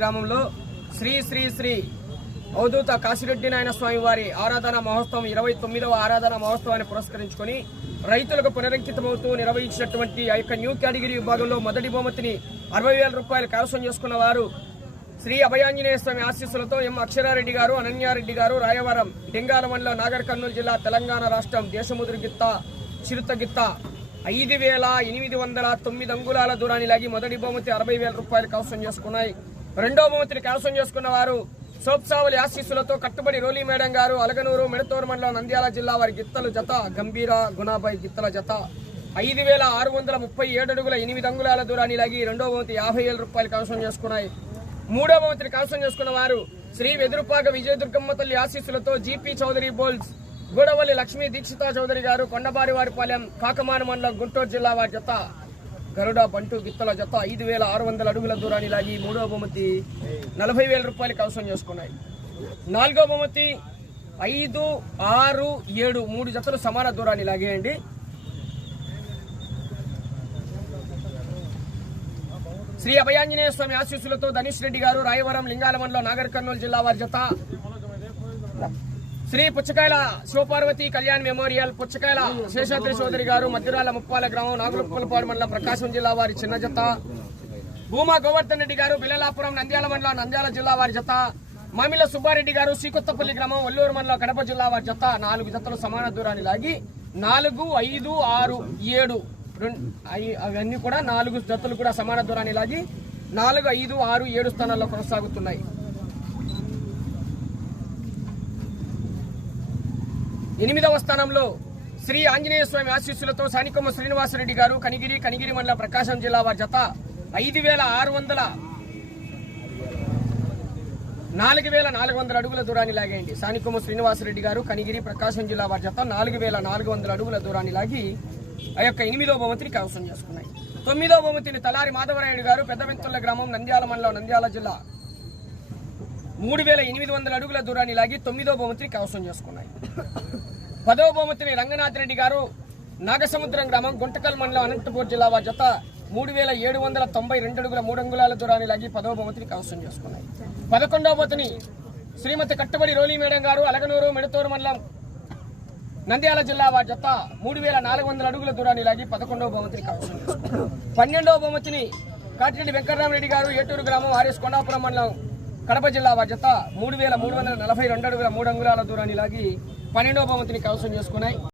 గ్రామంలో శ్రీ శ్రీ శ్రీ అవధూత కాశిరెడ్డి నాయన స్వామి వారి ఆరాధన మహోత్సవం ఇరవై తొమ్మిదవ ఆరాధన మహోత్సవాన్ని పురస్కరించుకొని రైతులకు పునరంకితమవుతూ నిర్వహించినటువంటి ఆ యొక్క న్యూ కేటగిరీ విభాగంలో మొదటి బహుమతిని అరవై వేల రూపాయలు కైవసం చేసుకున్న వారు శ్రీ అభయాంజనేయ స్వామి ఆశీస్సులతో ఎం అక్షరారెడ్డి గారు అనన్యారెడ్డి గారు రాయవరం డింగాలమండల నాగర్ కర్నూలు జిల్లా తెలంగాణ రాష్ట్రం దేశముదురు గిత్త చిరుత గిత్త. ఐదు వేల ఎనిమిది వందల తొమ్మిది అంగుళాల దూరాన్ని లాగి మొదటి బహుమతి అరవై వేల రూపాయలు కవసం చేసుకున్నాయి. రెండో బహుమతిని కైవసం చేసుకున్న వారు సోప్సావలి ఆశీస్సులతో కట్టుబడి రోలీ మేడం గారు అలగనూరు మెడతూరు మండలం నంద్యాల జిల్లా వారి గిత్తలు జత గంభీర గుణాబాయి గిత్తల జత. ఐదు వేల ఆరు వందల ముప్పై ఏడు అడుగుల ఎనిమిది అంగుళాల దూరాన్ని లాగి రెండో బహుమతి యాభై వేల రూపాయలు కవసం చేసుకున్నాయి. మూడో బహుమతిని కవసం చేసుకున్న వారు శ్రీ వెదురుపాక విజయ దుర్గమ్మ తల్లి ఆశీస్సులతో జీపీ చౌదరి బోల్స్ గూడవల్లి లక్ష్మీ దీక్షితా చౌదరి గారు కొండబారివారిపాలెం కాకమాన మండలం గుంటూరు జిల్లా వారి జత. గరుడ బంటు గిత్తల జత ఐదు వేల ఆరు వందల అడుగుల దూరాన్ని లాగి మూడో బహుమతి నలభై వేల రూపాయలు కవసం చేసుకున్నాయి. నాలుగో బహుమతి ఐదు ఆరు ఏడు మూడు జతలు సమాన దూరాన్ని లాగేయండి. శ్రీ అభయాంజనేయ స్వామి ఆశీస్సులతో ధనుష్ రెడ్డి గారు రాయవరం లింగాల మండలం నాగర్ కర్నూలు జిల్లా వారి జత శ్రీ పుచ్చకాయల శివపార్వతి కళ్యాణ్ మెమోరియల్ పుచ్చకాయల శేషాద్రి చౌదరి గారు మధ్యరాల ముప్పాల గ్రామం నాగులపులపాడు మండలం ప్రకాశం జిల్లా వారి చిన్న జత. భూమా గోవర్ధన్ రెడ్డి గారు బిల్లలాపురం నంద్యాల మండలం నంద్యాల జిల్లా వారి జత. మామిల సుబ్బారెడ్డి గారు శ్రీకొత్తపల్లి గ్రామం ఒల్లూరు మండలం కడప జిల్లా వారి జత. నాలుగు జతలు సమాన దూరాన్ని లాగి నాలుగు ఐదు ఆరు ఏడు అవన్నీ కూడా నాలుగు జతలు కూడా సమాన దూరాన్ని లాగి నాలుగు ఐదు ఆరు ఏడు స్థానాల్లో కొనసాగుతున్నాయి. ఎనిమిదవ స్థానంలో శ్రీ ఆంజనేయ స్వామి ఆశీస్సులతో సానికొమ్మ శ్రీనివాసరెడ్డి గారు కనిగిరి కనిగిరి మండల ప్రకాశం జిల్లా వారి జత ఐదు వేల ఆరు వందల నాలుగు వేల నాలుగు వందల అడుగుల దూరాన్ని లాగేయండి. సానికొమ్మ శ్రీనివాసరెడ్డి గారు కనిగిరి ప్రకాశం జిల్లా వారి జత నాలుగు వేల నాలుగు వందల అడుగుల దూరాన్ని లాగి ఆ యొక్క ఎనిమిదో బహుమతిని కవసం చేసుకున్నాయి. తొమ్మిదో బహుమతిని తలారి మాధవరాయుడు గారు పెద్దవెంతుల గ్రామం నంద్యాల మండలం నంద్యాల జిల్లా మూడు వేల ఎనిమిది వందల అడుగుల దూరాన్ని లాగి తొమ్మిదో బహుమతిని కవసం చేసుకున్నాయి. పదవ బహుమతిని రంగనాథ్ రెడ్డి గారు నాగసముద్రం గ్రామం గుంటకల్ మండలం అనంతపూర్ జిల్లా వారి జత మూడు వేల ఏడు వందల తొంభై రెండు అడుగుల మూడు అంగుళాల దూరాన్ని లాగి పదవ బహుమతిని కవసం చేసుకున్నాయి. పదకొండవ బహుమతిని శ్రీమతి కట్టుబడి రోలీ మేడం గారు అలగనూరు మిడతూరు మండలం నంద్యాల జిల్లా వారి జత మూడు వేల నాలుగు వందల అడుగుల దూరాన్ని లాగి పదకొండవ బహుమతిని కవసం చేసుకున్నారు పన్నెండవ బహుమతిని కాటిరెడ్డి వెంకటరామరెడ్డి గారు ఏటూరు గ్రామం ఆర్ఎస్ కొండాపురం మండలం కడప జిల్లా వారి జత మూడు వేల మూడు వందల నలభై రెండు అడుగుల మూడు అంగుళాల దూరాన్ని లాగి పన్నెండవ బహుమతిని కవసం చేసుకున్నాయి.